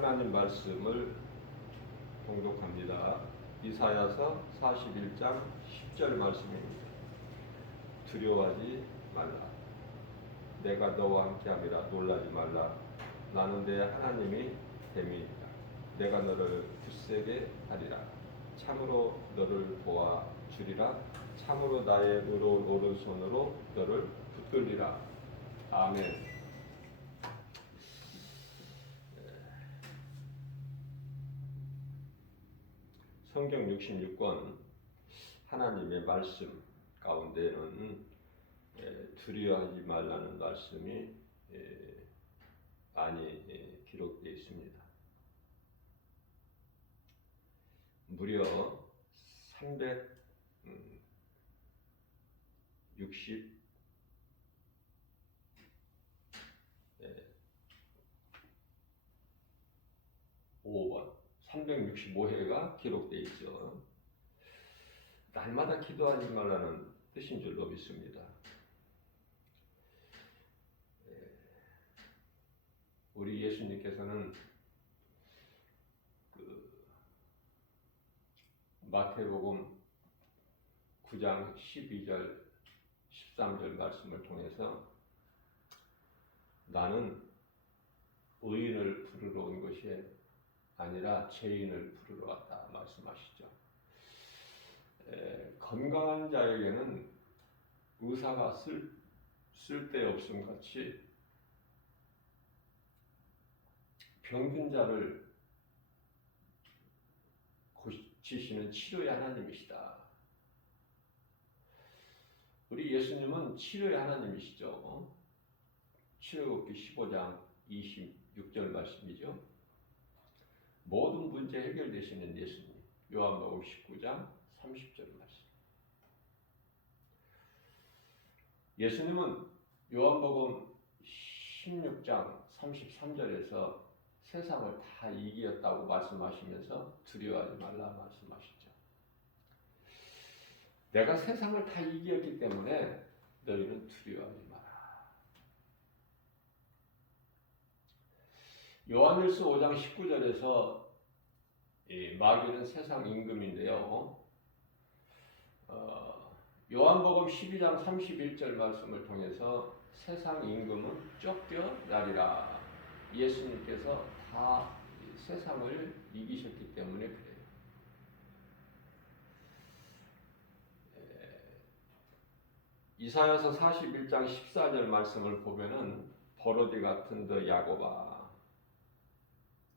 하나님 말씀을 봉독합니다. 이사야서 41장 10절 말씀입니다. 두려워하지 말라. 내가 너와 함께함이라. 놀라지 말라. 나는 내 하나님이 됨이니라. 내가 너를 굳세게 하리라. 참으로 너를 도와주리라. 참으로 나의 의로운 오른손으로 너를 붙들리라. 아멘. 성경 66권 하나님의 말씀 가운데는 두려워하지 말라는 말씀이 많이 기록되어 있습니다. 무려 365회가 기록되어 있죠. 날마다 기도하지 말라는 뜻인 줄로 믿습니다. 우리 예수님께서는 마태복음 9장 12절 13절 말씀을 통해서 나는 의인을 부르러 온 것이 아니라 죄인을 부르러 왔다 말씀하시죠. 건강한 자에게는 의사가 쓸데없음 같이 병든 자를 고치시는 치료의 하나님이시다. 우리 예수님은 치료의 하나님이시죠. 출애굽기 15장 26절 말씀이죠. 모든 문제 해결되시는 예수님. 요한복음 19장 30절 말씀. 예수님은 요한복음 16장 33절에서 세상을 다 이기었다고 말씀하시면서 두려워하지 말라 말씀하시죠. 내가 세상을 다 이기었기 때문에 너희는 두려워하지 마라. 요한일서 5장 19절에서 마귀는 세상 임금인데요. 요한복음 12장 31절 말씀을 통해서 세상 임금은 쫓겨나리라. 예수님께서 다 세상을 이기셨기 때문에 그래요. 이사야서 41장 14절 말씀을 보면은 버러지 같은 너 야곱아,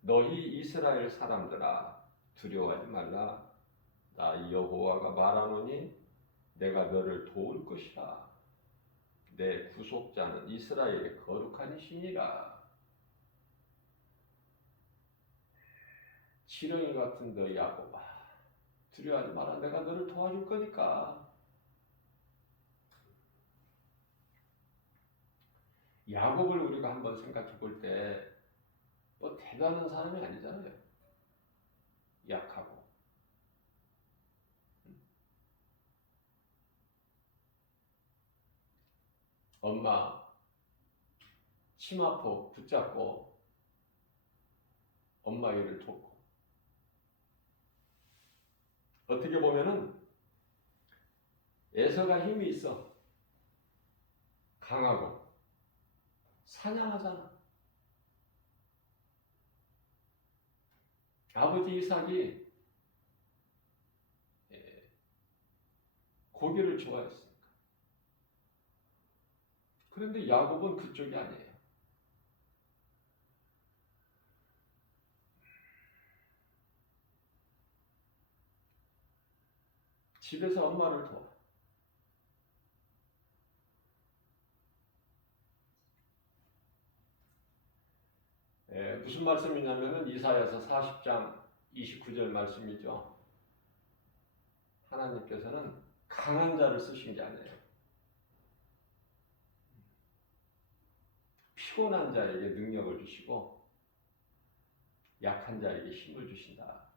너희 이스라엘 사람들아, 두려워하지 말라. 나 여호와가 말하노니 내가 너를 도울 것이라. 내 구속자는 이스라엘의 거룩한 신이라. 지렁이 같은 너 야곱아, 두려워하지 마라. 내가 너를 도와줄 거니까. 야곱을 우리가 한번 생각해 볼 때 뭐 대단한 사람이 아니잖아요. 약하고. 엄마 치마포 붙잡고 엄마 일을 돕고. 어떻게 보면은 에서가 힘이 있어. 강하고. 사냥하잖아. 아버지 이삭이 고기를 좋아했으니까. 그런데 야곱은 그쪽이 아니에요. 집에서 엄마를 도와. 무슨 말씀이냐면은 이사야서 40장 29절 말씀이죠. 하나님께서는 강한 자를 쓰신 게 아니에요. 피곤한 자에게 능력을 주시고 약한 자에게 힘을 주신다.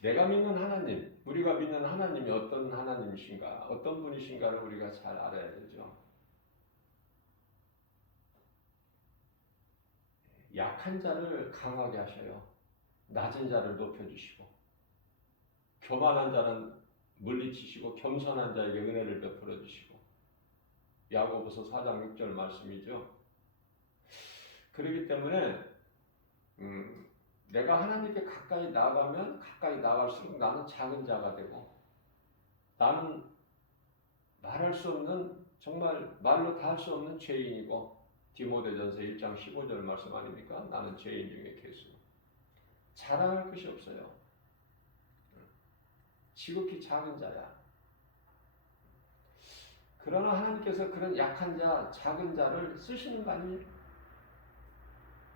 내가 믿는 하나님, 우리가 믿는 하나님이 어떤 하나님이신가, 어떤 분이신가를 우리가 잘 알아야 되죠. 약한 자를 강하게 하셔요. 낮은 자를 높여주시고 교만한 자는 물리치시고 겸손한 자에게 은혜를 베풀어 주시고 야고보서 4장 6절 말씀이죠. 그렇기 때문에 내가 하나님께 가까이 나가면 가까이 나갈수록 나는 작은 자가 되고 나는 말할 수 없는 정말 말로 다 할 수 없는 죄인이고 디모데전서 1장 15절 말씀 아닙니까? 나는 죄인 중에 괴수. 자랑할 것이 없어요. 지극히 작은 자야. 그러나 하나님께서 그런 약한 자, 작은 자를 쓰시는 거 아니에요?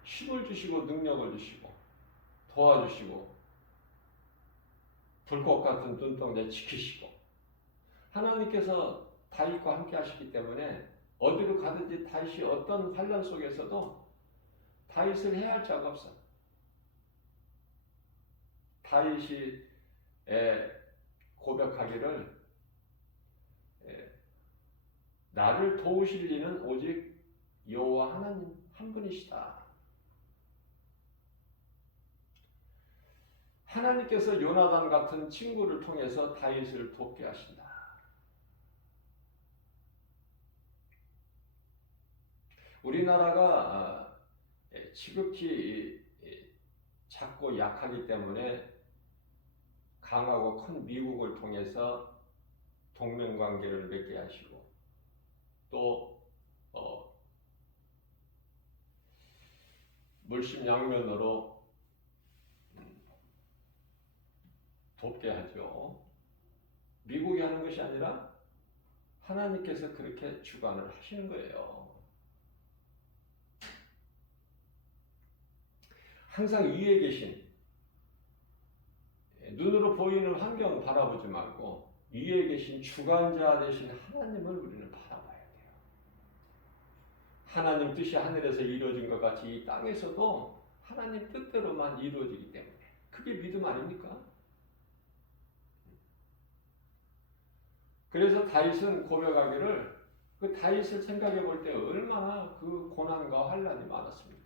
힘을 주시고 능력을 주시고 도와주시고 불꽃 같은 눈동자 지키시고 하나님께서 다윗과 함께 하시기 때문에 어디로 가든지 다윗이 어떤 환난 속에서도 다윗을 해할 자가 없어. 다윗이 고백하기를 나를 도우실 이는 오직 여호와 하나님 한 분이시다. 하나님께서 요나단 같은 친구를 통해서 다윗을 돕게 하신다. 우리나라가 지극히 작고 약하기 때문에 강하고 큰 미국을 통해서 동맹관계를 맺게 하시고 또 물심양면으로 돕게 하죠. 미국이 하는 것이 아니라 하나님께서 그렇게 주관을 하시는 거예요. 항상 위에 계신 눈으로 보이는 환경 바라보지 말고 위에 계신 주관자 되신 하나님을 우리는 바라봐야 돼요. 하나님 뜻이 하늘에서 이루어진 것 같이 이 땅에서도 하나님 뜻대로만 이루어지기 때문에 그게 믿음 아닙니까? 그래서 다윗은 고백하기를 그 다윗을 생각해 볼 때 얼마나 그 고난과 환난이 많았습니까?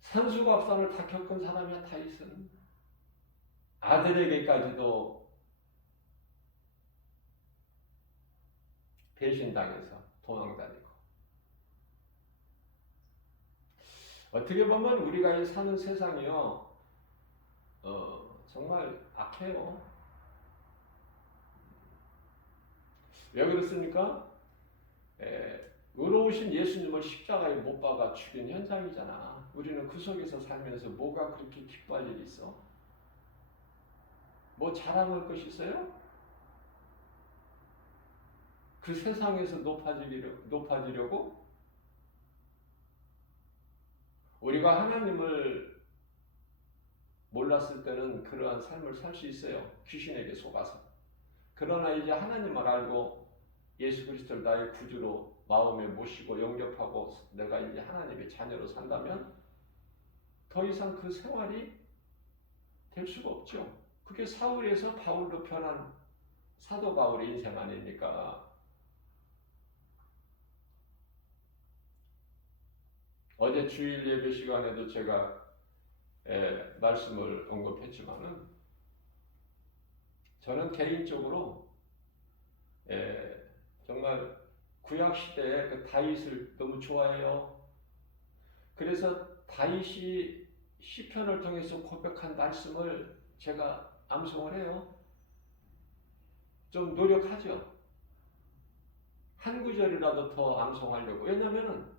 산수갑산을 다 겪은 사람이야. 다윗은 아들에게까지도 배신당해서 도망다니고 어떻게 보면 우리가 사는 세상이요 정말 악해요. 왜 그렇습니까? 의로우신 예수님을 십자가에 못 박아 죽인 현장이잖아. 우리는 그 속에서 살면서 뭐가 그렇게 기뻐할 일이 있어? 뭐 자랑할 것이 있어요? 그 세상에서 높아지려고? 우리가 하나님을 몰랐을 때는 그러한 삶을 살 수 있어요. 귀신에게 속아서. 그러나 이제 하나님을 알고 예수 그리스도를 나의 구주로 마음에 모시고 영접하고 내가 이제 하나님의 자녀로 산다면 더 이상 그 생활이 될 수가 없죠. 그게 사울에서 바울로 변한 사도 바울의 인생 아닙니까? 어제 주일 예배 시간에도 제가 말씀을 언급했지만은 저는 개인적으로 정말 구약 시대에 그 다윗을 너무 좋아해요. 그래서 다윗이 시편을 통해서 고백한 말씀을 제가 암송을 해요. 좀 노력하죠. 한 구절이라도 더 암송하려고. 왜냐면은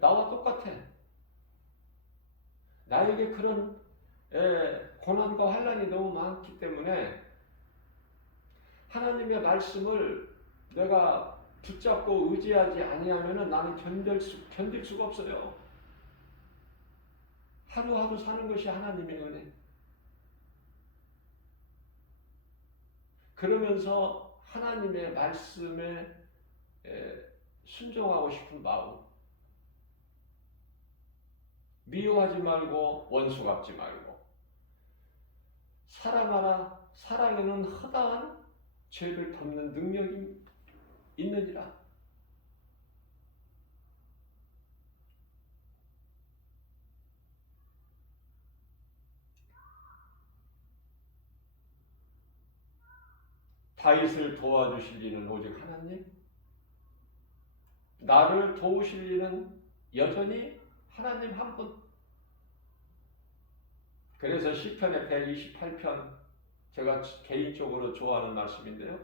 나와 똑같아. 나에게 그런 고난과 환난이 너무 많기 때문에 하나님의 말씀을 내가 붙잡고 의지하지 아니하면은 나는 견딜 수가 없어요. 하루하루 사는 것이 하나님의 은혜. 그러면서 하나님의 말씀에 순종하고 싶은 마음. 미워하지 말고 원수 갚지 말고 사랑하라. 사랑에는 허다한 죄를 덮는 능력이 있느니라. 다윗을 도와주실 이는 오직 하나님, 나를 도우실 이는 여전히 하나님 한 분. 그래서 시편의 128편 제가 개인적으로 좋아하는 말씀인데요.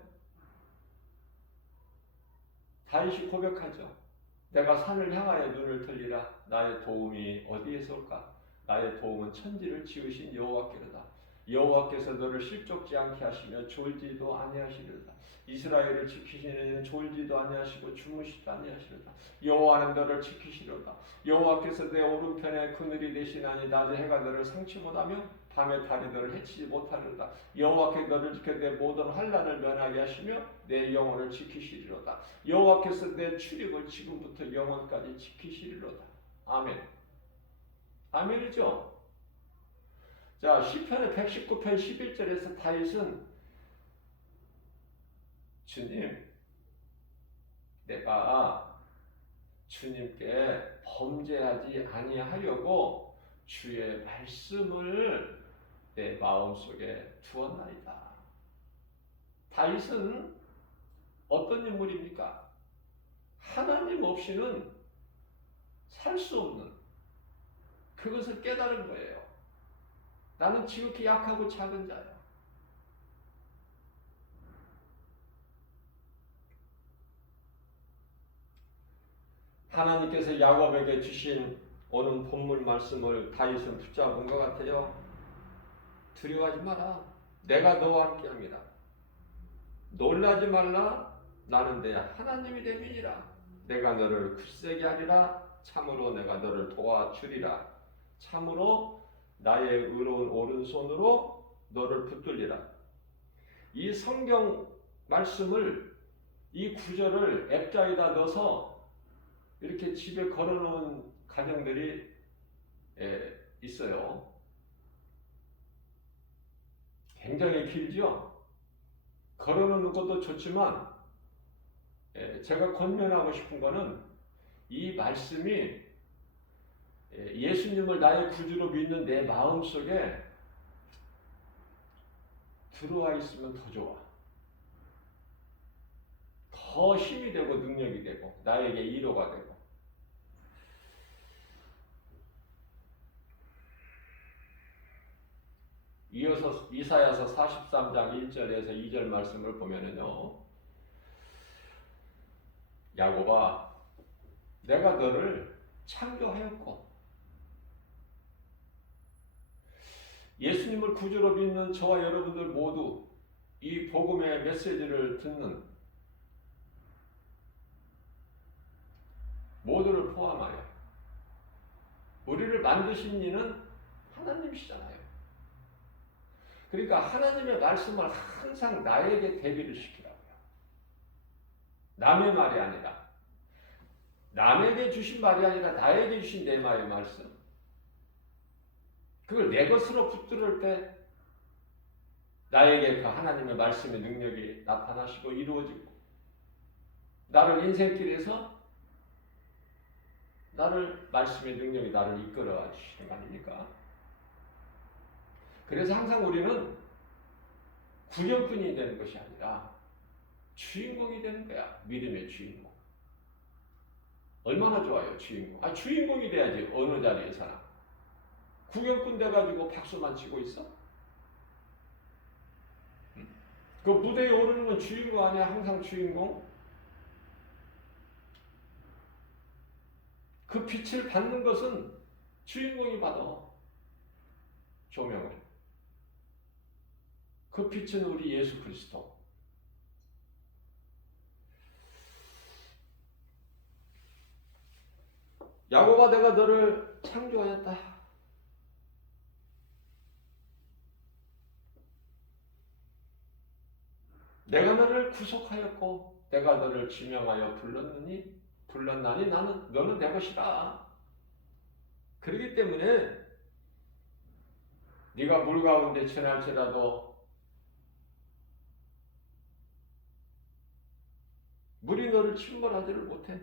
다윗이 고백하죠. 내가 산을 향하여 눈을 들리라. 나의 도움이 어디에서 올까? 나의 도움은 천지를 지으신 여호와께로다. 여호와께서 너를 실족지 않게 하시며 졸지도 아니하시리로다. 이스라엘을 지키시는 졸지도 아니하시고 주무시도 아니하시리로다. 여호와는 너를 지키시리로다. 여호와께서 내 오른편에 그늘이 되시나니 낮에 해가 너를 상치 못하며 밤에 달이 너를 해치지 못하리로다. 여호와께 너를 지켜 내 모든 환난을 면하게 하시며 내 영혼을 지키시리로다. 여호와께서 내 출입을 지금부터 영원까지 지키시리로다. 아멘. 아멘이죠. 자, 시편의 119편 11절에서 다윗은 주님, 내가 주님께 범죄하지 아니하려고 주의 말씀을 내 마음속에 두었나이다. 다윗은 어떤 인물입니까? 하나님 없이는 살 수 없는 그것을 깨달은 거예요. 나는 지극히 약하고 작은 자야. 하나님께서 야곱에게 주신 오늘 본문 말씀을 다윗은 붙잡은 것 같아요. 두려워하지 마라. 내가 너와 함께함이라. 놀라지 말라. 나는 내 하나님이 됨이니라. 내가 너를 굳세게 하리라. 참으로 내가 너를 도와주리라. 참으로 나의 의로운 오른손으로 너를 붙들리라. 이 성경 말씀을, 이 구절을 앱자에다 넣어서 이렇게 집에 걸어놓은 가정들이 있어요. 굉장히 길죠? 걸어놓는 것도 좋지만 제가 권면하고 싶은 거는 이 말씀이 예수님을 나의 구주로 믿는 내 마음속에 들어와 있으면 더 좋아. 더 힘이 되고 능력이 되고 나에게 위로가 되고. 이어서 이사야서 43장 1절에서 2절 말씀을 보면은요. 야곱아, 내가 너를 창조하였고 예수님을 구주로 믿는 저와 여러분들 모두 이 복음의 메시지를 듣는 모두를 포함하여 우리를 만드신 이는 하나님이시잖아요. 그러니까 하나님의 말씀을 항상 나에게 대비를 시키라고요. 남의 말이 아니라, 남에게 주신 말이 아니라 나에게 주신 내 말의 말씀. 그걸 내 것으로 붙들을 때 나에게 그 하나님의 말씀의 능력이 나타나시고 이루어지고, 나를 인생길에서 나를 말씀의 능력이 나를 이끌어 주시는 거 아닙니까? 그래서 항상 우리는 구경꾼이 되는 것이 아니라 주인공이 되는 거야. 믿음의 주인공. 얼마나 좋아요, 주인공. 주인공이 돼야지. 어느 자리에서나. 구경꾼 돼가지고 박수만 치고 있어? 그 무대에 오르는 건 주인공 아니야? 항상 주인공? 그 빛을 받는 것은 주인공이 받아. 조명을. 그 빛은 우리 예수 그리스도. 야곱아, 내가 너를 창조하였다. 내가 너를 구속하였고 내가 너를 지명하여 불렀나니 너는 내 것이다. 그렇기 때문에 네가 물 가운데 지날지라도 물이 너를 침몰하지를 못해.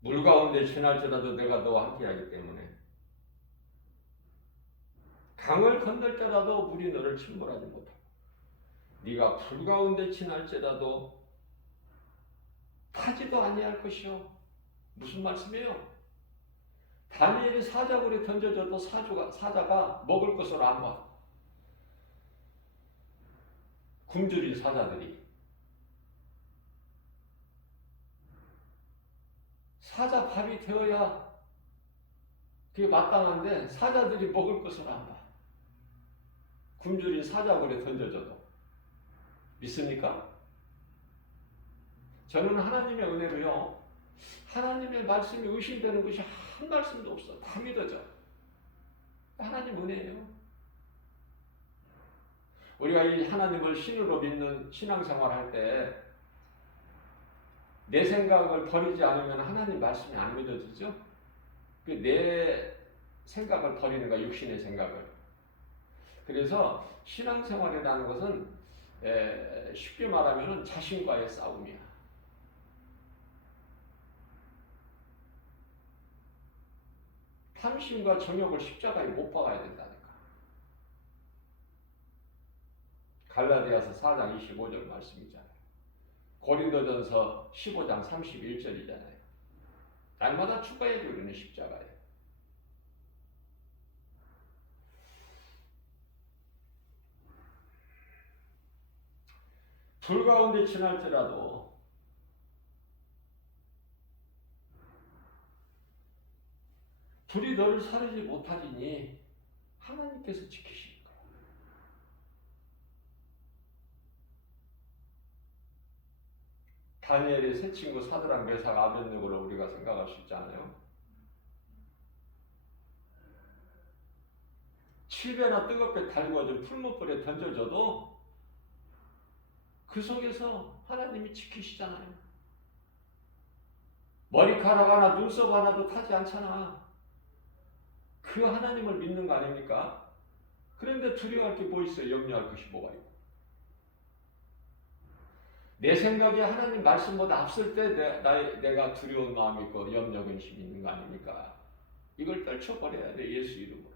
물 가운데 가운데 지날지라도 내가 너와 함께하기 때문에 강을 건널 때라도 물이 너를 침몰하지 못하고 네가 불 가운데 지날지라도 타지도 아니할 것이요. 무슨 말씀이에요? 다니엘이 사자굴에 던져져도 사자가 먹을 것으로 안 봐. 굶주린 사자들이. 사자 밥이 되어야 그게 마땅한데 사자들이 먹을 것을 안 봐. 굶주린 사자굴에 던져져도. 믿습니까? 저는 하나님의 은혜로요. 하나님의 말씀이 의심되는 것이 한 말씀도 없어. 다 믿어져. 하나님 은혜예요. 우리가 이 하나님을 신으로 믿는 신앙생활 할 때 내 생각을 버리지 않으면 하나님 말씀이 안 믿어지죠? 내 생각을 버리는 거야, 육신의 생각을. 그래서 신앙생활이라는 것은 쉽게 말하면 자신과의 싸움이야. 탐심과 정욕을 십자가에 못 박아야 된다니까. 갈라디아서 4장 25절 말씀이잖아요. 고린도전서 15장 31절이잖아요. 날마다 추가해도 우리는 십자가예요. 불 가운데 지날지라도 불이 너를 사르지 못하리니 하나님께서 지키시는 거야. 다니엘의 세 친구 사드락 메삭 아벳느고를 우리가 생각할 수 있지 않아요? 7배나 뜨겁게 달구어진 풀무불에 던져져도 그 속에서 하나님이 지키시잖아요. 머리카락 하나, 눈썹 하나도 타지 않잖아. 그 하나님을 믿는 거 아닙니까? 그런데 두려워할 게 뭐 있어요? 염려할 것이 뭐가 있고. 내 생각이 하나님 말씀보다 앞설 때 내가 두려운 마음이 있고 염려, 근심이 있는 거 아닙니까? 이걸 떨쳐버려야 돼, 예수 이름으로.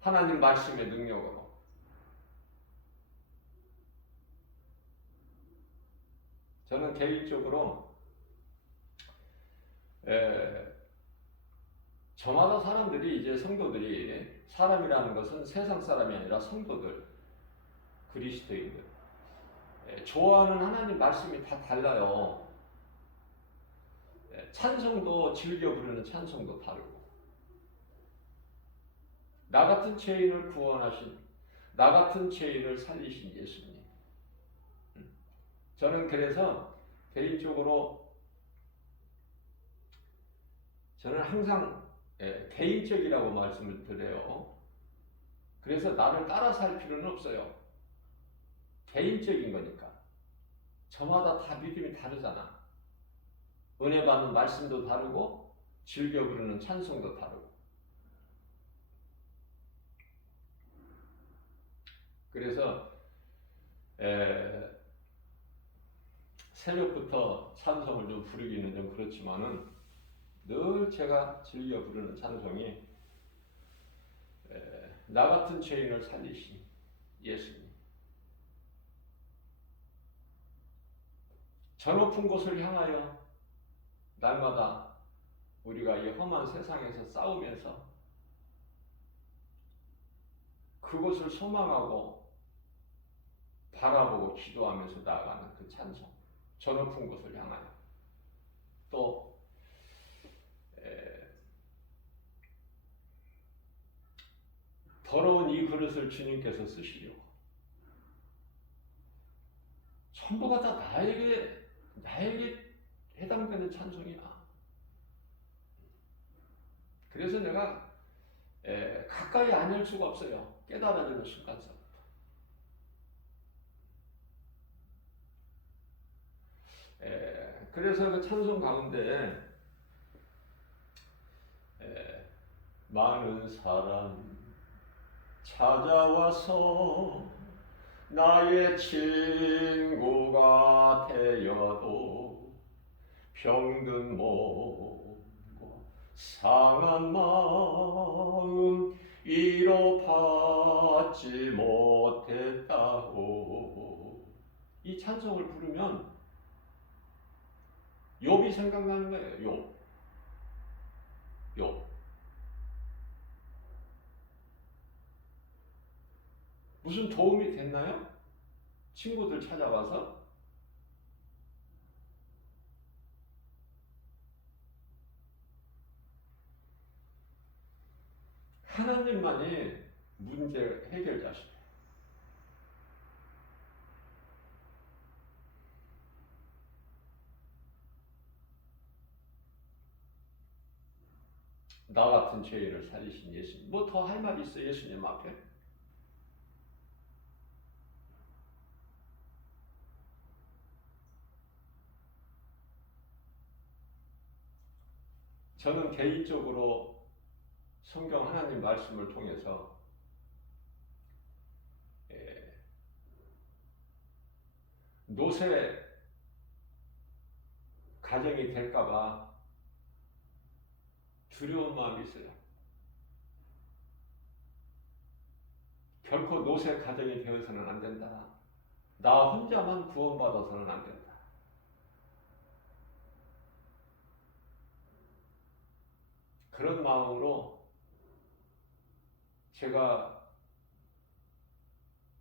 하나님 말씀의 능력으로. 저는 개인적으로 저마다 사람들이 이제 성도들이 사람이라는 것은 세상 사람이 아니라 성도들, 그리스도인들 좋아하는 하나님 말씀이 다 달라요. 찬송도 즐겨 부르는 찬송도 다르고 나 같은 죄인을 구원하신 나 같은 죄인을 살리신 예수님. 저는 그래서 개인적으로 저는 항상 개인적이라고 말씀을 드려요. 그래서 나를 따라서 할 필요는 없어요. 개인적인 거니까. 저마다 다 믿음이 다르잖아. 은혜 받는 말씀도 다르고 즐겨 부르는 찬송도 다르고. 그래서 새벽부터 찬송을 좀 부르기는 좀 그렇지만은 늘 제가 즐겨 부르는 찬송이 나 같은 죄인을 살리신 예수님. 저 높은 곳을 향하여 날마다 우리가 이 험한 세상에서 싸우면서 그곳을 소망하고 바라보고 기도하면서 나아가는 그 찬송. 저 높은 곳을 향하여. 또 더러운 이 그릇을 주님께서 쓰시려고. 전부가 다 나에게 해당되는 찬송이야. 그래서 내가 가까이 앉을 수가 없어요. 깨달아지는 순간서부터. 그래서 그 찬송 가운데 많은 사람 찾아와서 나의 친구가 되어도 병든 몸과 상한 마음 이로받지 못했다고. 이 찬송을 부르면 욥이 생각나는 거예요. 욥. 무슨 도움이 됐나요? 친구들 찾아와서? 하나님만이 문제 해결자시죠. 나 같은 죄인을 살리신 예수님. 뭐 더 할 말이 있어요, 예수님 앞에? 저는 개인적으로 성경 하나님 말씀을 통해서 노새 가정이 될까봐 두려운 마음이 있어요. 결코 노새 가정이 되어서는 안 된다. 나 혼자만 구원받아서는 안 된다. 그런 마음으로 제가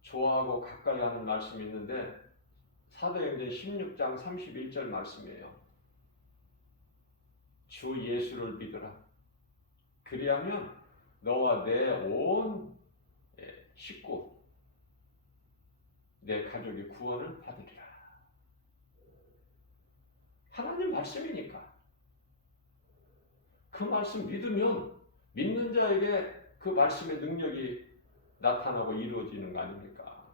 좋아하고 가까이 하는 말씀이 있는데 사도행전 16장 31절 말씀이에요. 주 예수를 믿으라. 그리하면 너와 내 온 식구, 내 가족이 구원을 받으리라. 하나님 말씀이니까. 그 말씀 믿으면 믿는 자에게 그 말씀의 능력이 나타나고 이루어지는 거 아닙니까?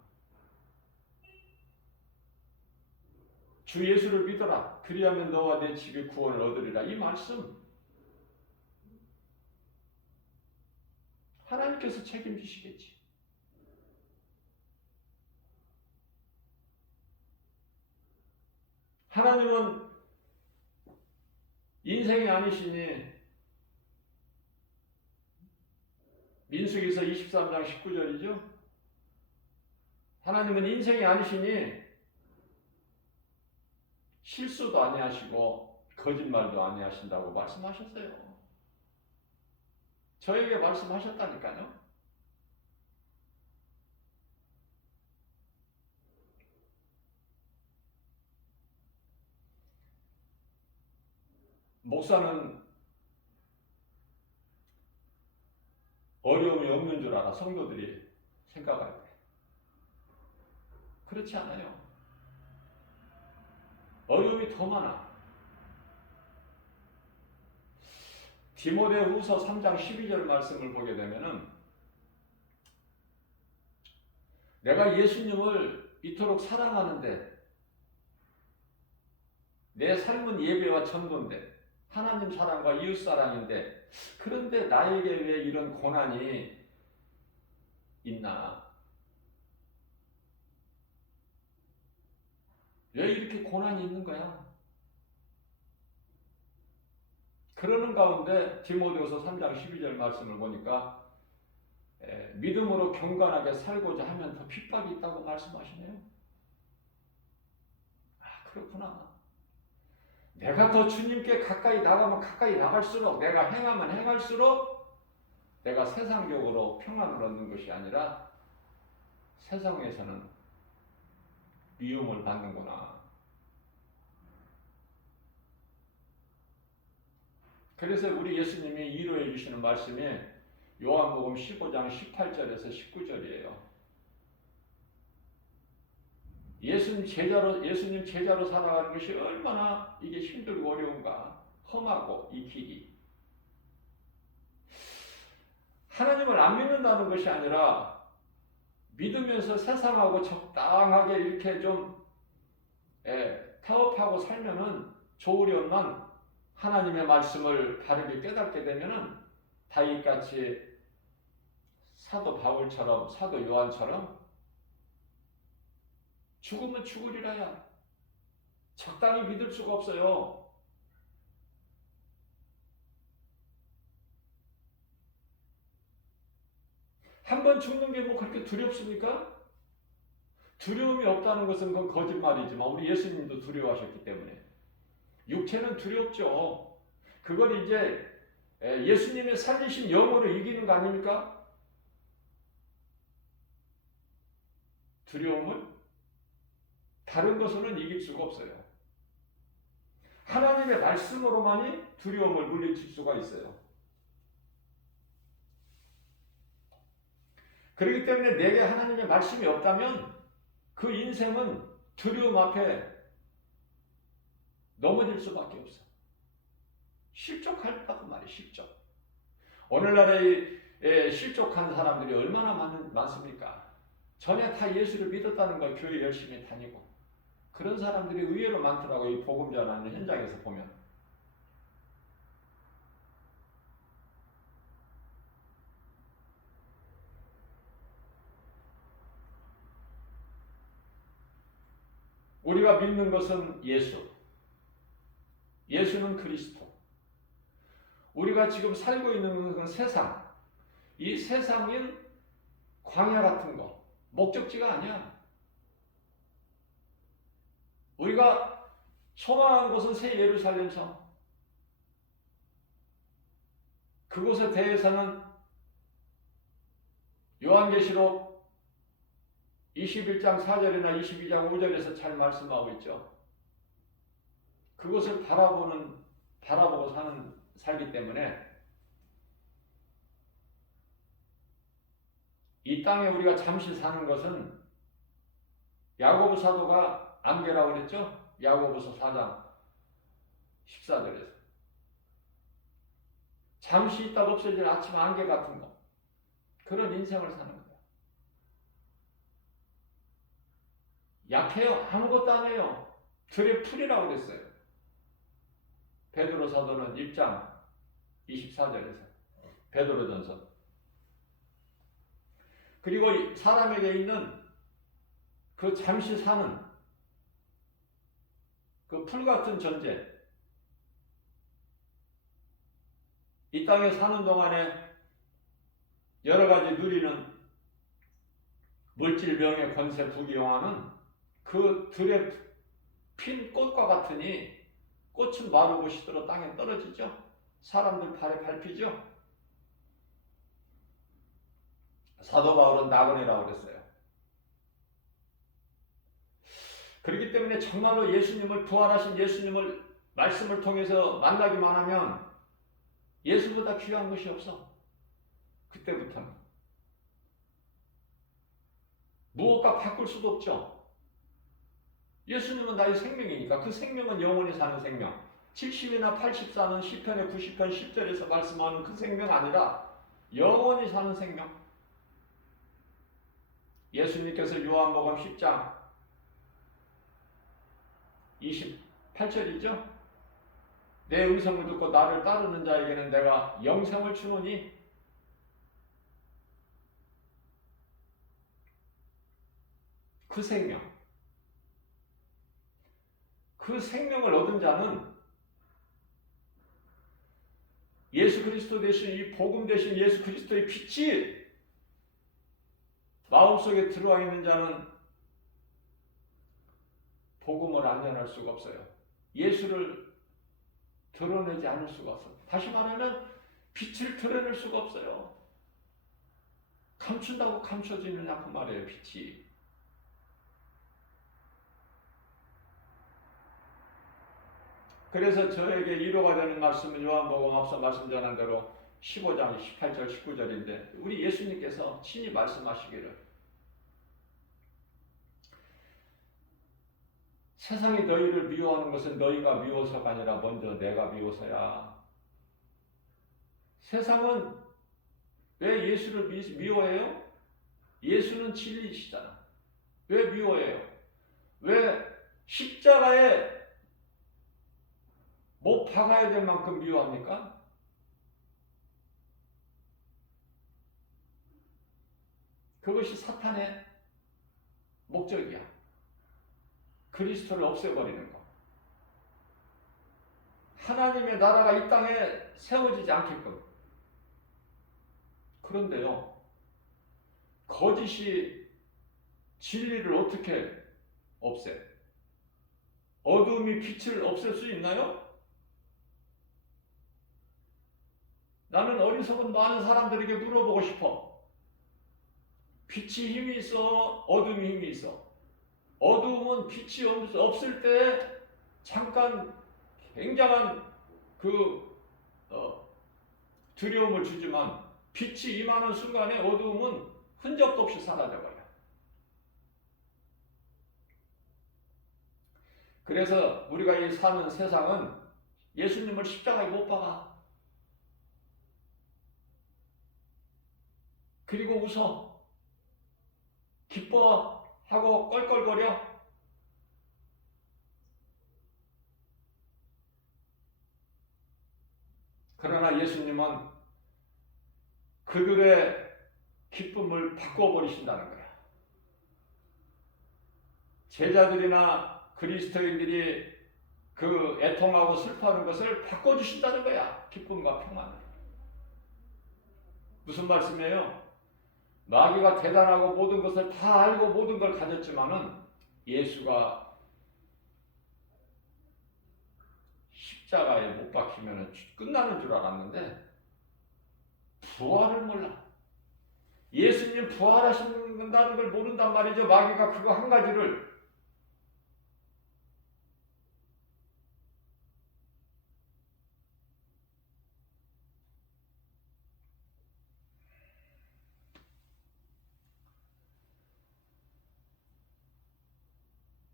주 예수를 믿어라. 그리하면 너와 내 집이 구원을 얻으리라. 이 말씀 하나님께서 책임지시겠지. 하나님은 인생이 아니시니 민수기서 23장 19절이죠. 하나님은 인생이 아니시니 실수도 아니하시고 거짓말도 아니하신다고 말씀하셨어요. 저에게 말씀하셨다니까요. 목사는 어려움이 없는 줄 알아 성도들이 생각할 때. 그렇지 않아요. 어려움이 더 많아. 디모데후서 3장 12절 말씀을 보게 되면은 내가 예수님을 이토록 사랑하는데 내 삶은 예배와 전도인데 하나님 사랑과 이웃 사랑인데 그런데 나에게 왜 이런 고난이 있나? 왜 이렇게 고난이 있는 거야? 그러는 가운데 디모데후서 3장 12절 말씀을 보니까 믿음으로 경건하게 살고자 하면 더 핍박이 있다고 말씀하시네요. 아, 그렇구나. 내가 더 주님께 가까이 나가면 가까이 나갈수록 내가 행하면 행할수록 내가 세상적으로 평안을 얻는 것이 아니라 세상에서는 미움을 받는구나. 그래서 우리 예수님이 위로해 주시는 말씀이 요한복음 15장 18절에서 19절이에요. 예수님 제자로 살아가는 것이 얼마나 이게 힘들고 어려운가. 험하고 이 길이. 하나님을 안 믿는다는 것이 아니라 믿으면서 세상하고 적당하게 이렇게 좀 타협하고 살면은 좋으련만 하나님의 말씀을 바르게 깨닫게 되면은 다윗같이 사도 바울처럼 사도 요한처럼 죽으면 죽으리라야. 적당히 믿을 수가 없어요. 한 번 죽는 게 뭐 그렇게 두렵습니까? 두려움이 없다는 것은 그건 거짓말이지만 우리 예수님도 두려워하셨기 때문에 육체는 두렵죠. 그걸 이제 예수님의 살리신 영으로 이기는 거 아닙니까? 두려움을 다른 것으로는 이길 수가 없어요. 하나님의 말씀으로만이 두려움을 물리칠 수가 있어요. 그렇기 때문에 내게 하나님의 말씀이 없다면 그 인생은 두려움 앞에 넘어질 수밖에 없어. 실족할다고 말이에요. 실족. 오늘날에 실족한 사람들이 얼마나 많습니까? 전에 다 예수를 믿었다는 걸 교회 열심히 다니고 그런 사람들이 의외로 많더라고요. 이 복음 전하는 현장에서 보면. 우리가 믿는 것은 예수. 예수는 그리스도. 우리가 지금 살고 있는 것은 세상. 이 세상인 광야 같은 거. 목적지가 아니야. 우리가 소망하는 곳은 새 예루살렘 성. 그곳에 대해서는 요한계시록 21장 4절이나 22장 5절에서 잘 말씀하고 있죠. 그것을 바라보고 살기 때문에 이 땅에 우리가 잠시 사는 것은 야고보 사도가 안개라고 그랬죠? 야고보서 4장 14절에서 잠시 있다가 없어질 아침 안개 같은 거 그런 인생을 사는 거예요. 약해요. 아무것도 안 해요. 들의 풀이라고 그랬어요. 베드로 사도는 1장 24절에서 베드로전서. 그리고 사람에게 있는 그 잠시 사는 그 풀 같은 존재, 이 땅에 사는 동안에 여러 가지 누리는 물질, 명예, 권세, 부귀영화는 그 들에 핀 꽃과 같으니 꽃은 마르고 시들어 땅에 떨어지죠. 사람들 발에 밟히죠. 사도 바울은 나그네라고 그랬어요. 그렇기 때문에 정말로 예수님을 부활하신 예수님을 말씀을 통해서 만나기만 하면 예수보다 귀한 것이 없어. 그때부터는 무엇과 바꿀 수도 없죠. 예수님은 나의 생명이니까 그 생명은 영원히 사는 생명. 70이나 80사는 시편의 90편 10절에서 말씀하는 그 생명 아니라 영원히 사는 생명. 예수님께서 요한복음 10장 28절이죠. 내 음성을 듣고 나를 따르는 자에게는 내가 영생을 주노니 그 생명. 그 생명을 얻은 자는 예수 그리스도 대신 이 복음 대신 예수 그리스도의 빛이 마음속에 들어와 있는 자는 복음을 안전할 수가 없어요. 예수를 드러내지 않을 수가 없어요. 다시 말하면 빛을 드러낼 수가 없어요. 감춘다고 감춰지느냐 그 말이에요. 빛이. 그래서 저에게 위로가 되는 말씀은 요한복음 앞서 말씀 전한 대로 15장 18절 19절인데 우리 예수님께서 친히 말씀하시기를 세상이 너희를 미워하는 것은 너희가 미워서가 아니라 먼저 내가 미워서야. 세상은 왜 예수를 미워해요? 예수는 진리시잖아. 왜 미워해요? 왜 십자가에 못 박아야 될 만큼 미워합니까? 그것이 사탄의 목적이야. 그리스도를 없애버리는 거. 하나님의 나라가 이 땅에 세워지지 않게끔. 그런데요, 거짓이 진리를 어떻게 없애? 어둠이 빛을 없앨 수 있나요? 나는 어리석은 많은 사람들에게 물어보고 싶어. 빛이 힘이 있어? 어둠이 힘이 있어? 어둠은 빛이 없을 때 잠깐 굉장한 그 두려움을 주지만 빛이 임하는 순간에 어두움은 흔적도 없이 사라져버려. 그래서 우리가 이 사는 세상은 예수님을 십자가에 못 박아. 그리고 웃어. 기뻐하고 껄껄거려. 그러나 예수님은 그들의 기쁨을 바꿔버리신다는 거야. 제자들이나 그리스도인들이 그 애통하고 슬퍼하는 것을 바꿔주신다는 거야. 기쁨과 평안을. 무슨 말씀이에요? 마귀가 대단하고 모든 것을 다 알고 모든 걸 가졌지만은 예수가 십자가에 못 박히면 끝나는 줄 알았는데 부활을 몰라. 예수님 부활하신다는 걸 모른단 말이죠. 마귀가 그거 한 가지를.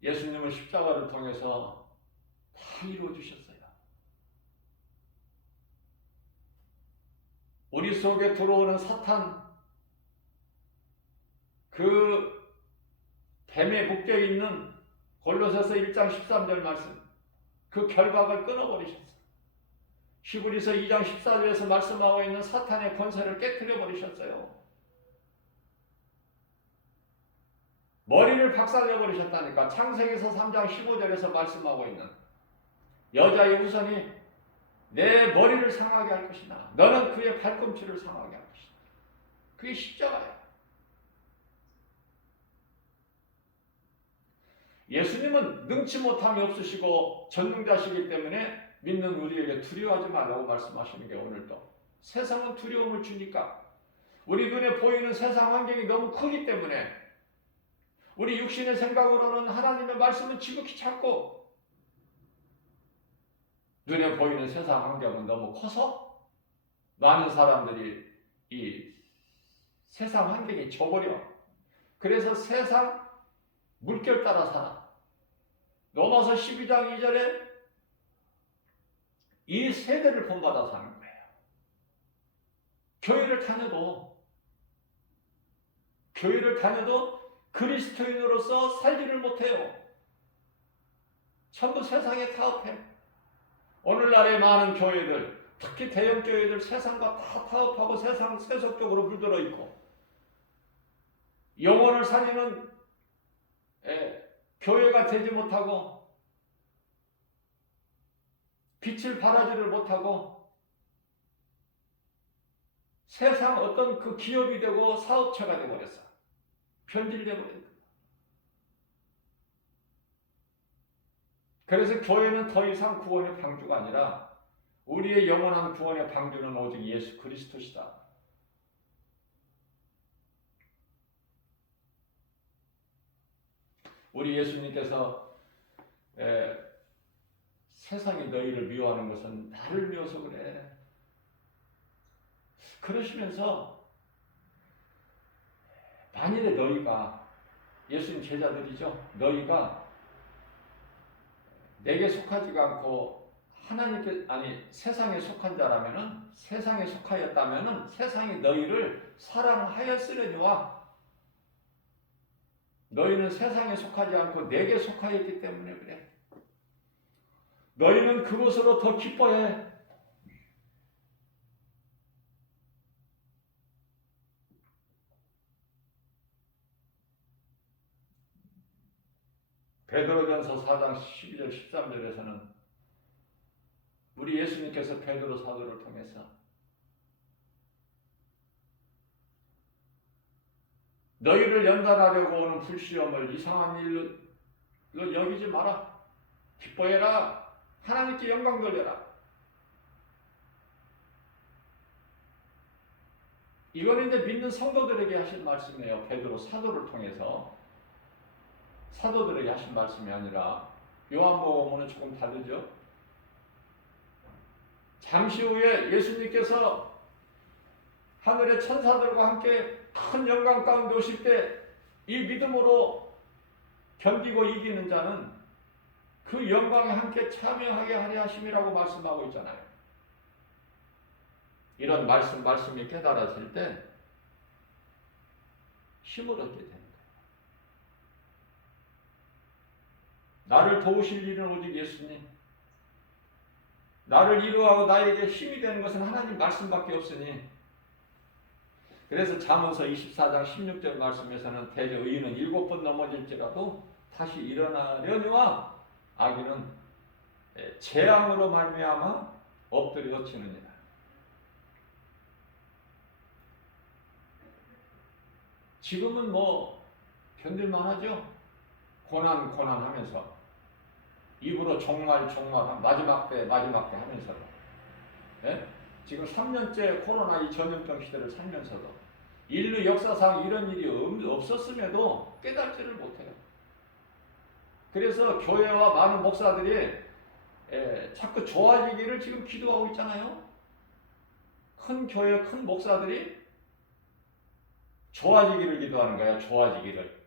예수님은 십자가를 통해서 다 이루어주셨어요. 우리 속에 들어오는 사탄, 그 뱀의 목적에 있는 골로새서 1장 13절 말씀, 그 결박을 끊어버리셨어요. 히브리서 2장 14절에서 말씀하고 있는 사탄의 권세를 깨뜨려 버리셨어요. 머리를 박살내 버리셨다니까. 창세기서 3장 15절에서 말씀하고 있는 여자의 후손이 내 머리를 상하게 할 것이나 너는 그의 발꿈치를 상하게 할 것이다. 그게 십자가야. 예수님은 능치 못함이 없으시고 전능자시기 때문에 믿는 우리에게 두려워하지 말라고 말씀하시는 게 오늘도. 세상은 두려움을 주니까. 우리 눈에 보이는 세상 환경이 너무 크기 때문에 우리 육신의 생각으로는 하나님의 말씀은 지극히 작고 눈에 보이는 세상 환경은 너무 커서 많은 사람들이 이 세상 환경에 져버려. 그래서 세상 물결 따라 살아. 로마서 12장 2절에 이 세대를 본받아 사는 거예요. 교회를 다녀도 그리스도인으로서 살지를 못해요. 전부 세상에 타협해. 오늘날의 많은 교회들, 특히 대형 교회들 세상과 다 타협하고 세상 세속적으로 물들어 있고 영혼을 살리는 교회가 되지 못하고 빛을 발하지를 못하고 세상 어떤 그 기업이 되고 사업체가 되어버렸어. 변질되어버린다. 그래서 교회는 더 이상 구원의 방주가 아니라 우리의 영원한 구원의 방주는 오직 예수 그리스도시다. 우리 예수님께서 세상이 너희를 미워하는 것은 나를 미워서 그래. 그러시면서 만일에 너희가 예수님 제자들이죠. 너희가 내게 속하지가 않고 세상에 속한 자라면은 세상에 속하였다면은 세상이 너희를 사랑하였으려니와 너희는 세상에 속하지 않고 내게 속하였기 때문에 그래. 너희는 그것으로 더 기뻐해. 베드로전서 4장 12절 13절에서는 우리 예수님께서 베드로 사도를 통해서 너희를 연단하려고 오는 불시험을 이상한 일로 여기지 마라. 기뻐해라. 하나님께 영광 돌려라. 이건 이제 믿는 성도들에게 하신 말씀이에요. 베드로 사도를 통해서. 사도들에게 하신 말씀이 아니라 요한복음은 조금 다르죠. 잠시 후에 예수님께서 하늘의 천사들과 함께 큰 영광 가운데 오실 때 이 믿음으로 견디고 이기는 자는 그 영광에 함께 참여하게 하려 하심이라고 말씀하고 있잖아요. 이런 말씀이 깨달아질 때 힘을 얻게 됩니다. 나를 도우실 일은 오직 예수님. 나를 이루하고 나에게 힘이 되는 것은 하나님 말씀밖에 없으니. 그래서 잠언서 24장 16절 말씀에서는 대저 의인은 7번 넘어질지라도 다시 일어나려니와 악인은 재앙으로 말미암아 엎드려 지느니라. 지금은 뭐 견딜만하죠. 고난하면서 입으로 종말 마지막 때 하면서도. 예? 지금 3년째 코로나 이 전염병 시대를 살면서도 인류 역사상 이런 일이 없었음에도 깨닫지를 못해요. 그래서 교회와 많은 목사들이 자꾸 좋아지기를 지금 기도하고 있잖아요. 큰 교회, 큰 목사들이 좋아지기를 기도하는 거야. 좋아지기를.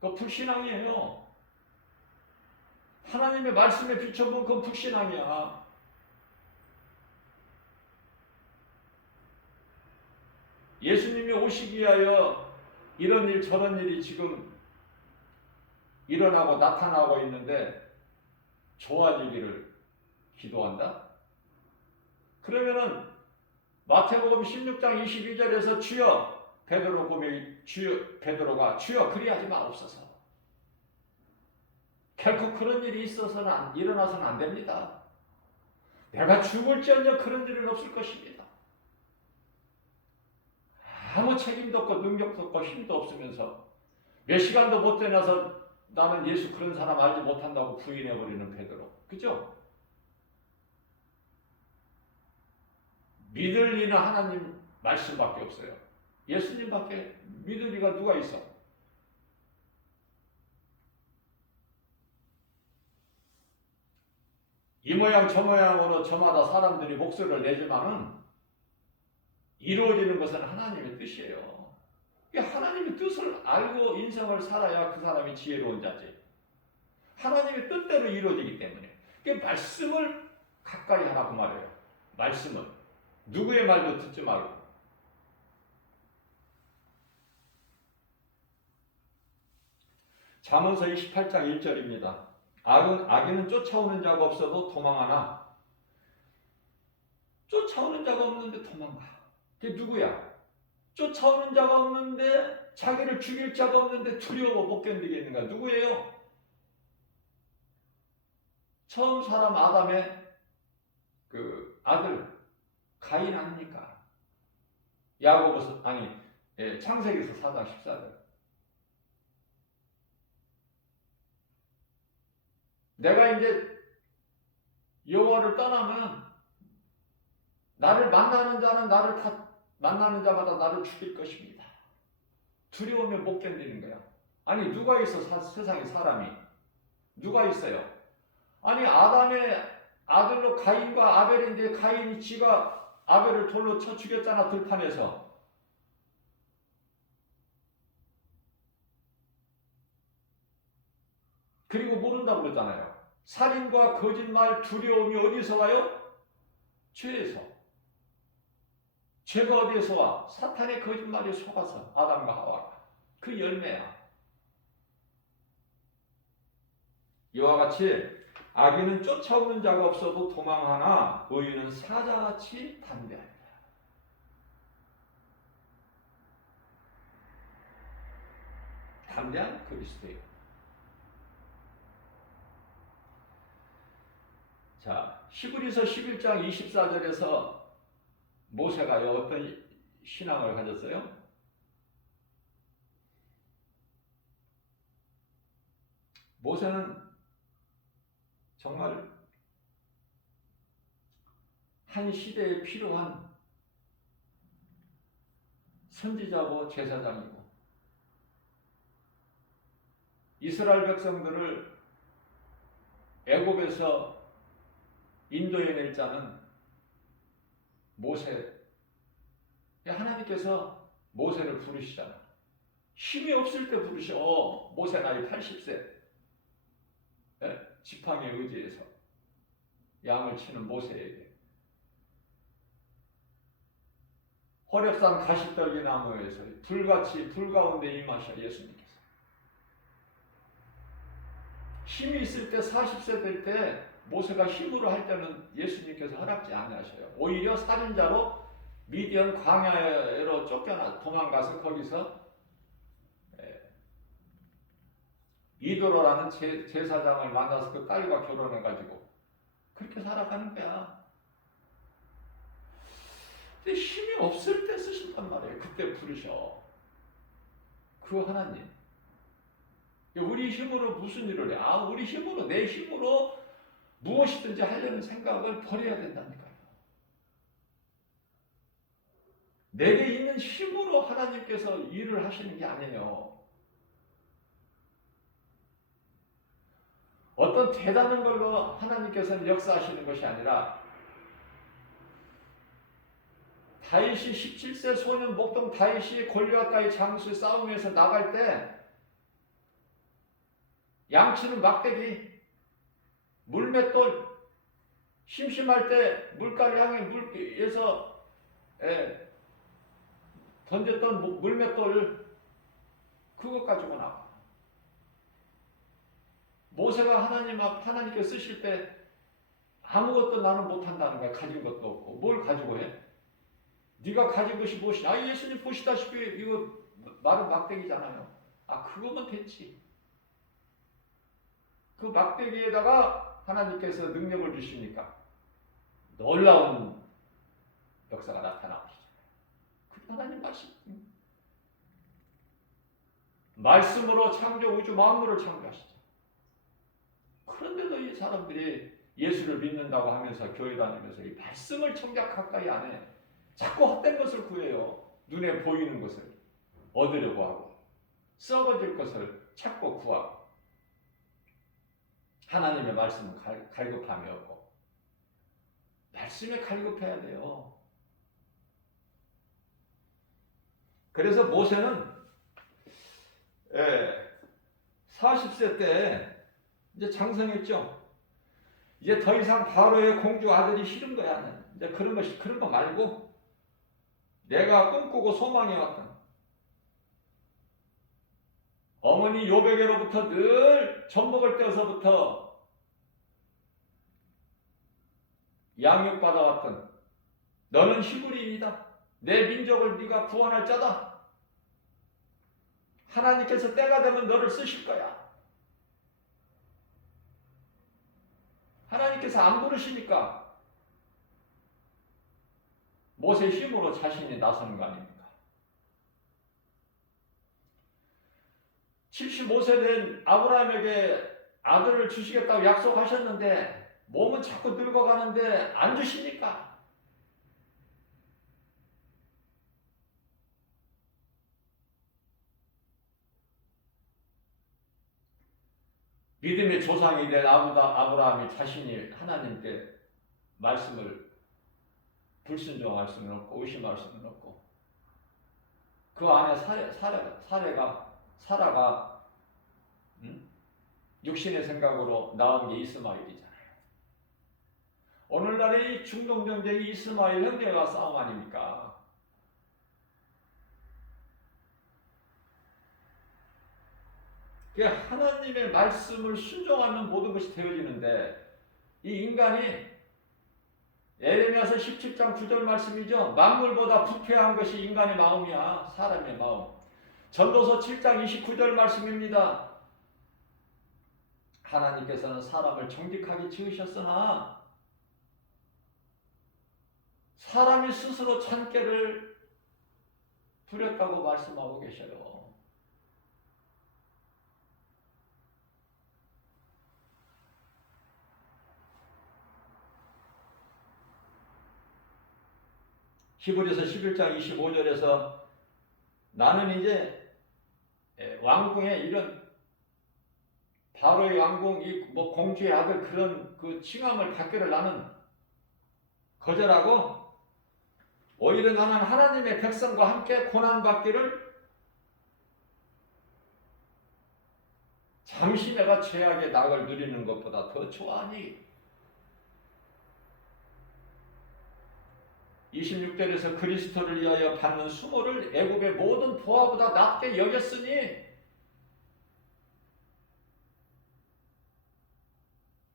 그거 불신앙이에요. 하나님의 말씀에 비춰보면 그건 불신앙이야. 예수님이 오시기 위하여 이런 일 저런 일이 지금 일어나고 나타나고 있는데 좋아지기를 기도한다? 그러면은 마태복음 16장 22절에서 베드로가 주여 그리하지 마옵소서. 결코 그런 일이 일어나서는 안 됩니다. 내가 죽을지언정 그런 일은 없을 것입니다. 아무 책임도 없고 능력도 없고 힘도 없으면서 몇 시간도 못 되나서 나는 예수 그런 사람 알지 못한다고 부인해버리는 베드로. 그죠? 믿을 리는 하나님 말씀밖에 없어요. 예수님밖에 믿을 리가 누가 있어? 이 모양 저 모양으로 저마다 사람들이 목소리를 내지만은 이루어지는 것은 하나님의 뜻이에요. 하나님의 뜻을 알고 인생을 살아야 그 사람이 지혜로운 자지. 하나님의 뜻대로 이루어지기 때문에. 말씀을 가까이 하라고 말해요. 말씀은. 누구의 말도 듣지 말고. 잠언서 28장 1절입니다. 악인은 쫓아오는 자가 없어도 도망하나 쫓아오는 자가 없는데 도망가. 그게 누구야? 쫓아오는 자가 없는데 자기를 죽일 자가 없는데 두려워 못 견디겠는가? 누구예요? 처음 사람 아담의 그 아들 가인 아닙니까? 창세기에서 4장 14절. 내가 이제 여호와를 떠나면 나를 만나는 자마다 나를 죽일 것입니다. 두려움에 못 견디는 거야. 아니 누가 있어 세상에 사람이? 누가 있어요? 아니 아담의 아들로 가인과 아벨인데 가인이 지가 아벨을 돌로 쳐 죽였잖아. 들판에서. 그리고 모른다고 그러잖아요. 살인과 거짓말, 두려움이 어디서 와요? 죄에서. 죄가 어디에서 와? 사탄의 거짓말에 속아서 아담과 하와가. 그 열매야. 이와 같이 악인은 쫓아오는 자가 없어도 도망하나 의인은 사자같이 담대하리라. 담대한 그리스도예요. 자, 히브리서 11장 24절에서 모세가요 어떤 신앙을 가졌어요? 모세는 정말 한 시대에 필요한 선지자고 제사장이고 이스라엘 백성들을 애굽에서 인도해낼 자는 모세. 하나님께서 모세를 부르시잖아. 힘이 없을 때 부르셔. 모세 나이 80세. 지팡이에 의지해서 양을 치는 모세에게. 호렙산 가시떨기 나무에서 불같이 불 가운데 임하셔 예수님께서. 힘이 있을 때 40세 될 때 모세가 힘으로 할 때는 예수님께서 허락지 아니하셔요. 오히려 살인자로 미디안 광야로 쫓겨나 도망가서 거기서 이도로라는 제사장을 만나서 그 딸과 결혼해가지고 그렇게 살아가는 거야. 근데 힘이 없을 때 쓰신단 말이에요. 그때 부르셔. 그 하나님. 우리 힘으로 무슨 일을 해? 우리 힘으로, 내 힘으로 무엇이든지 하려는 생각을 버려야 된다니까요. 내게 있는 힘으로 하나님께서 일을 하시는 게 아니에요. 어떤 대단한 걸로 하나님께서는 역사하시는 것이 아니라 다윗이 17세 소년 목동 다윗이 골리앗과의 장수 싸움에서 나갈 때 양치는 막대기, 물맷돌, 심심할 때 물가를 향해 물에서 던졌던 물맷돌 그것 가지고 나와. 모세가 하나님께 쓰실 때 아무것도 나는 못한다는 거야. 가진 것도 없고. 뭘 가지고 해? 네가 가진 것이 무엇이냐? 예수님 보시다시피 이거 마른 막대기잖아요. 그거면 됐지. 그 막대기에다가 하나님께서 능력을 주시니까 놀라운 역사가 나타나오시잖아요. 그 하나님 말씀. 말씀으로 창조 우주 만물을 창조하시죠. 그런데도 이 사람들이 예수를 믿는다고 하면서 교회 다니면서 이 말씀을 정작 가까이 안 해. 자꾸 헛된 것을 구해요. 눈에 보이는 것을 얻으려고 하고 썩어질 것을 찾고 구하고 하나님의 말씀은 갈급함이 없고 말씀에 갈급해야 돼요. 그래서 모세는 40세 때 이제 장성했죠. 이제 더 이상 바로의 공주 아들이 싫은 거야. 이제 그런 거 말고 내가 꿈꾸고 소망해왔던 어머니 요백에로부터 늘 젖먹을 때서부터 양육받아왔던 너는 히브리인이다. 내 민족을 네가 구원할 자다. 하나님께서 때가 되면 너를 쓰실 거야. 하나님께서 안 부르시니까 모세 힘으로 자신이 나서는 거 아닙니까? 75세 된 아브라함에게 아들을 주시겠다고 약속하셨는데 몸은 자꾸 늙어가는데 안 주시니까 믿음의 조상이 된 아브라함이 자신이 하나님께 말씀을 불순종할 수는 없고 의심할 수는 없고 그 안에 사라가 육신의 생각으로 낳은 게 이스마엘이잖아요. 오늘날의 이 중동 전쟁이 이스마엘 형제가 싸움 아닙니까? 하나님의 말씀을 순종하면 모든 것이 되어지는데 이 인간이 에레미야서 17장 9절 말씀이죠. 만물보다 부패한 것이 인간의 마음이야. 사람의 마음. 전도서 7장 29절 말씀입니다. 하나님께서는 사람을 정직하게 지으셨으나 사람이 스스로 찬깨를 부렸다고 말씀하고 계셔요. 히브리서 11장 25절에서 나는 이제 왕궁의 이런 바로의 왕궁, 뭐 공주의 아들 그런 그 칭함을 받기를 나는 거절하고 오히려 나는 하나님의 백성과 함께 고난받기를 잠시 내가 죄악의 낙을 누리는 것보다 더 좋아하니 26절에서 그리스도를 위하여 받는 수모를 애굽의 모든 보화보다 낮게 여겼으니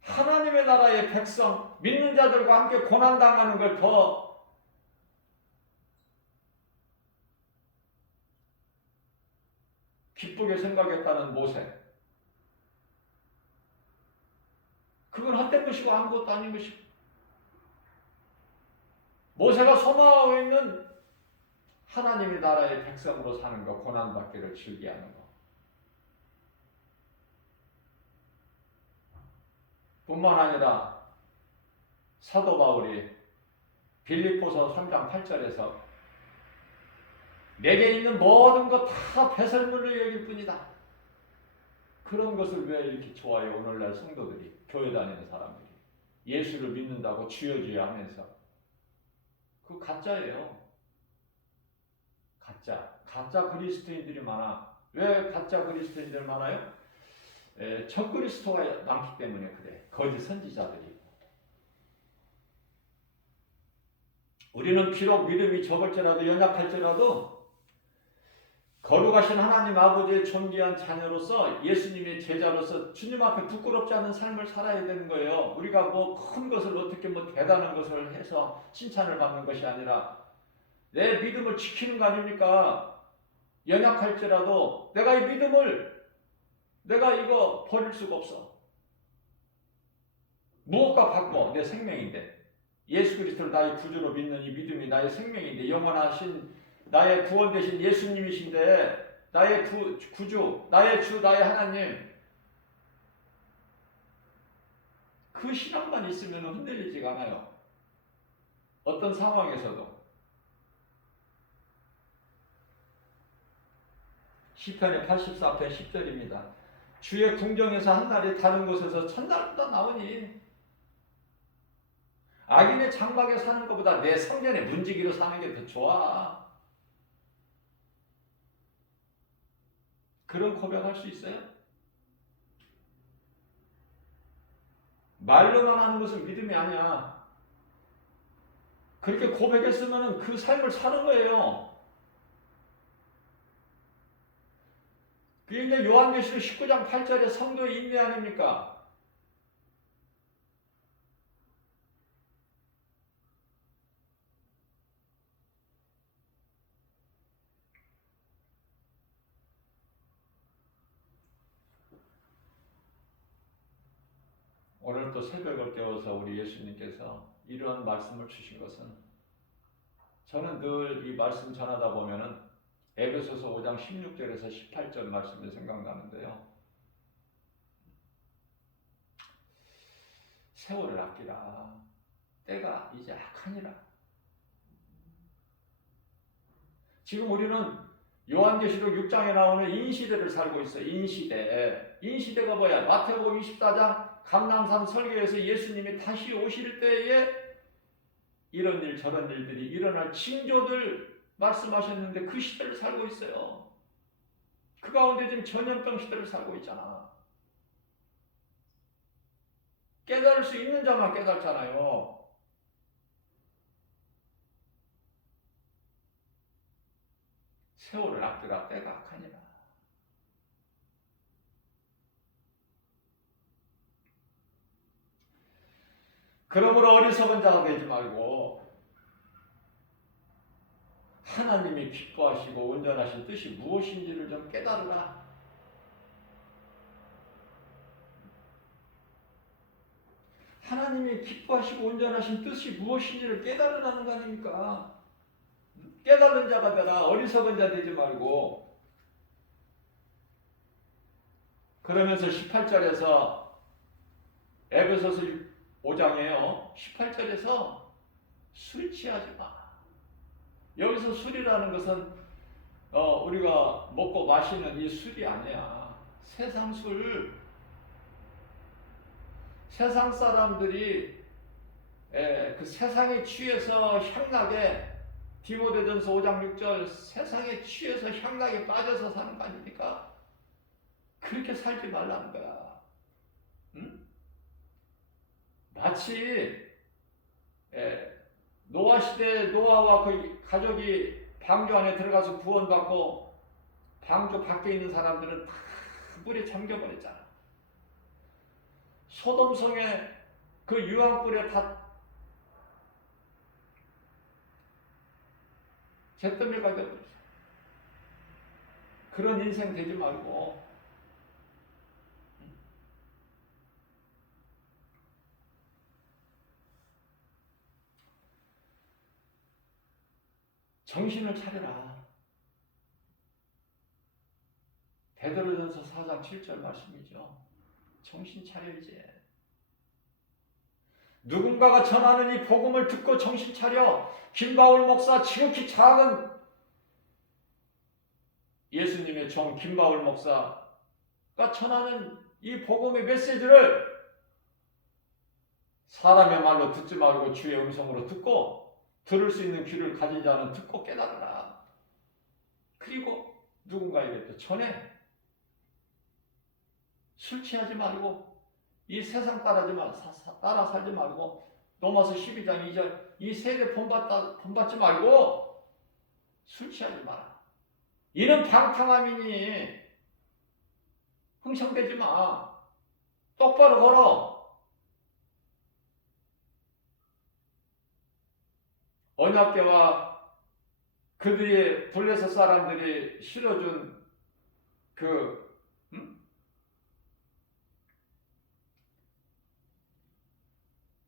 하나님의 나라의 백성, 믿는 자들과 함께 고난당하는 걸 더 기쁘게 생각했다는 모세. 그건 헛된 것이고 아무것도 아닌 것이고 모세가 소망하고 있는 하나님의 나라의 백성으로 사는 것, 고난받기를 즐기하는 것. 뿐만 아니라 사도 바울이 빌립보서 3장 8절에서 내게 있는 모든 것 다 배설물로 여길 뿐이다. 그런 것을 왜 이렇게 좋아해? 오늘날 성도들이, 교회 다니는 사람들이 예수를 믿는다고 주여 하면서 그 가짜예요. 가짜 그리스도인들이 많아. 왜 가짜 그리스도인들 많아요? 적그리스도가 많기 때문에 그래. 거짓 선지자들이. 우리는 비록 믿음이 적을지라도 연약할지라도 거룩하신 하나님 아버지의 존귀한 자녀로서 예수님의 제자로서 주님 앞에 부끄럽지 않은 삶을 살아야 되는 거예요. 우리가 뭐 큰 것을 어떻게 뭐 대단한 것을 해서 칭찬을 받는 것이 아니라 내 믿음을 지키는 거 아닙니까? 연약할지라도 내가 이 믿음을 내가 이거 버릴 수가 없어. 무엇과 바꿔? 내 생명인데. 예수 그리스도를 나의 구주로 믿는 이 믿음이 나의 생명인데 영원하신 나의 구원 되신 예수님이신데 나의 구주, 나의 주, 나의 하나님 그 신앙만 있으면 흔들리지가 않아요. 어떤 상황에서도. 시편의 84편 10절입니다. 주의 궁정에서 한 날이 다른 곳에서 천날보다 나으니 악인의 장막에 사는 것보다 내 성전의 문지기로 사는 게 더 좋아. 그런 고백할 수 있어요? 말로만 하는 것은 믿음이 아니야. 그렇게 고백했으면 그 삶을 사는 거예요. 그게 이제 요한계시록 19장 8절에 성도의 인내 아닙니까? 오늘 또 새벽을 깨워서 우리 예수님께서 이런 말씀을 주신 것은 저는 늘 이 말씀 전하다 보면은 에베소서 5장 16절에서 18절 말씀이 생각나는데요. 세월을 아끼라. 때가 이제 악하니라. 지금 우리는 요한계시록 6장에 나오는 인시대를 살고 있어요. 인시대. 인시대가 뭐야? 마태복음 24장 감람산 설교에서 예수님이 다시 오실 때에 이런 일 저런 일들이 일어날 징조들 말씀하셨는데 그 시대를 살고 있어요. 그 가운데 지금 전염병 시대를 살고 있잖아. 깨달을 수 있는 자만 깨달잖아요. 세월을 아끼라 때가 악하니라. 그러므로 어리석은 자가 되지 말고 하나님이 기뻐하시고 온전하신 뜻이 무엇인지를 좀 깨달으라. 하나님이 기뻐하시고 온전하신 뜻이 무엇인지를 깨달으라는 거 아닙니까? 깨달은 자가 되라. 어리석은 자 되지 말고. 그러면서 18절에서 에베소서 5장에요. 18절에서 술 취하지 마. 여기서 술이라는 것은 우리가 먹고 마시는 이 술이 아니야. 세상 술. 세상 사람들이 그 세상에 취해서 향락에, 디모데전서 5장 6절, 세상에 취해서 향락에 빠져서 사는 거 아닙니까? 그렇게 살지 말라는 거야. 응? 마치 노아 시대 노아와 그 가족이 방주 안에 들어가서 구원받고 방주 밖에 있는 사람들은 다 물에 잠겨버렸잖아. 소돔성에 그 유황불에 다 잿더미가 되어버렸어. 그런 인생 되지 말고 정신을 차려라. 베드로전서 4장 7절 말씀이죠. 정신 차려야지. 누군가가 전하는 이 복음을 듣고 정신 차려. 김바울 목사, 지극히 작은 예수님의 종 김바울 목사가 전하는 이 복음의 메시지를 사람의 말로 듣지 말고 주의 음성으로 듣고, 들을 수 있는 귀를 가진 자는 듣고 깨달으라. 그리고 누군가에게 또 전해. 술 취하지 말고, 이 세상 따라 살지 말고, 로마서 12장 2절, 이 세대 본받지 말고 술 취하지 마라. 이는 방탕함이니 흥청대지 마. 똑바로 걸어. 언약궤와 그들의 블레셋 사람들이 실어준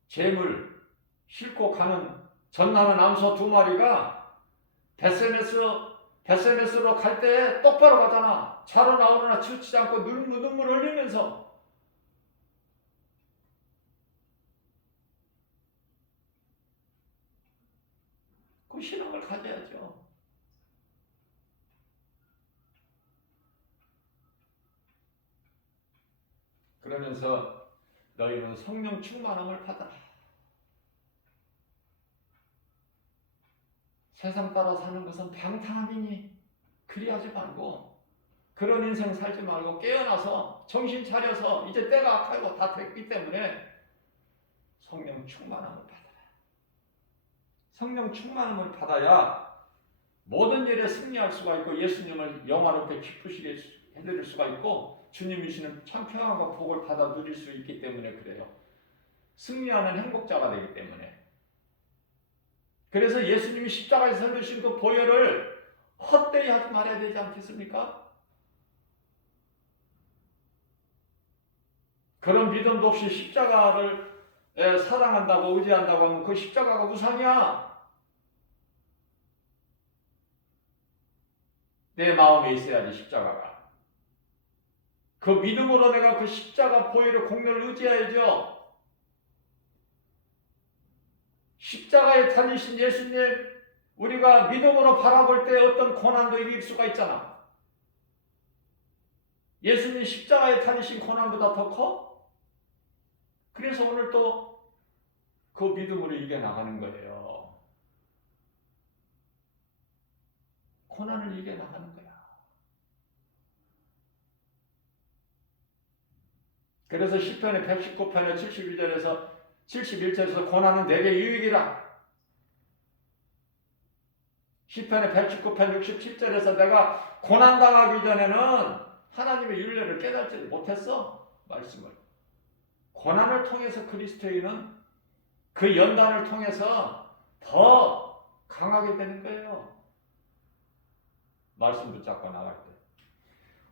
재물 싣고 가는 전나는 암소 2마리가 베세메스로 갈 때 똑바로 가잖아. 자로 나오거나 치우치지 않고 눈물 흘리면서. 그 신앙을 가져야죠. 그러면서 너희는 성령 충만함을 받아라. 세상 따라 사는 것은 방탕함이니 그리하지 말고, 그런 인생 살지 말고 깨어나서 정신 차려서 이제 때가 악하고 다 됐기 때문에 성령 충만함을 받아라. 성령 충만함을 받아야 모든 일에 승리할 수가 있고 예수님을 영화롭게 기쁘시게 해드릴 수가 있고 주님이시는 참 평안과 복을 받아 누릴 수 있기 때문에 그래요. 승리하는 행복자가 되기 때문에. 그래서 예수님이 십자가에서 설주신 그 보혈을 헛되이 하지 말아야 되지 않겠습니까? 그런 믿음도 없이 십자가를 사랑한다고 의지한다고 하면 그 십자가가 우상이야. 내 마음에 있어야지 십자가가. 그 믿음으로 내가 그 십자가 보혈의 공로를 의지해야죠. 십자가에 달리신 예수님, 우리가 믿음으로 바라볼 때 어떤 고난도 이길 수가 있잖아. 예수님 십자가에 달리신 고난보다 더 커? 그래서 오늘 또 그 믿음으로 이겨나가는 거예요. 고난을 이겨나가는 거야. 그래서 시편의 119편의 71절에서 고난은 내게 유익이라. 시편의 119편 67절에서 내가 고난당하기 전에는 하나님의 윤례를 깨닫지 못했어. 말씀을. 고난을 통해서 그리스도인은 그 연단을 통해서 더 강하게 되는 거예요. 말씀 붙잡고 나갈 때.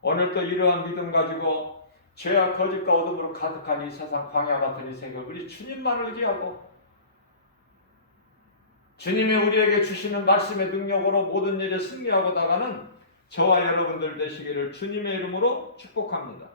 오늘 또 이러한 믿음 가지고 죄와 거짓과 어둠으로 가득한 이 세상 광야 같은 이 세계, 우리 주님만을 의지하고 주님이 우리에게 주시는 말씀의 능력으로 모든 일에 승리하고 나가는 저와 여러분들 되시기를 주님의 이름으로 축복합니다.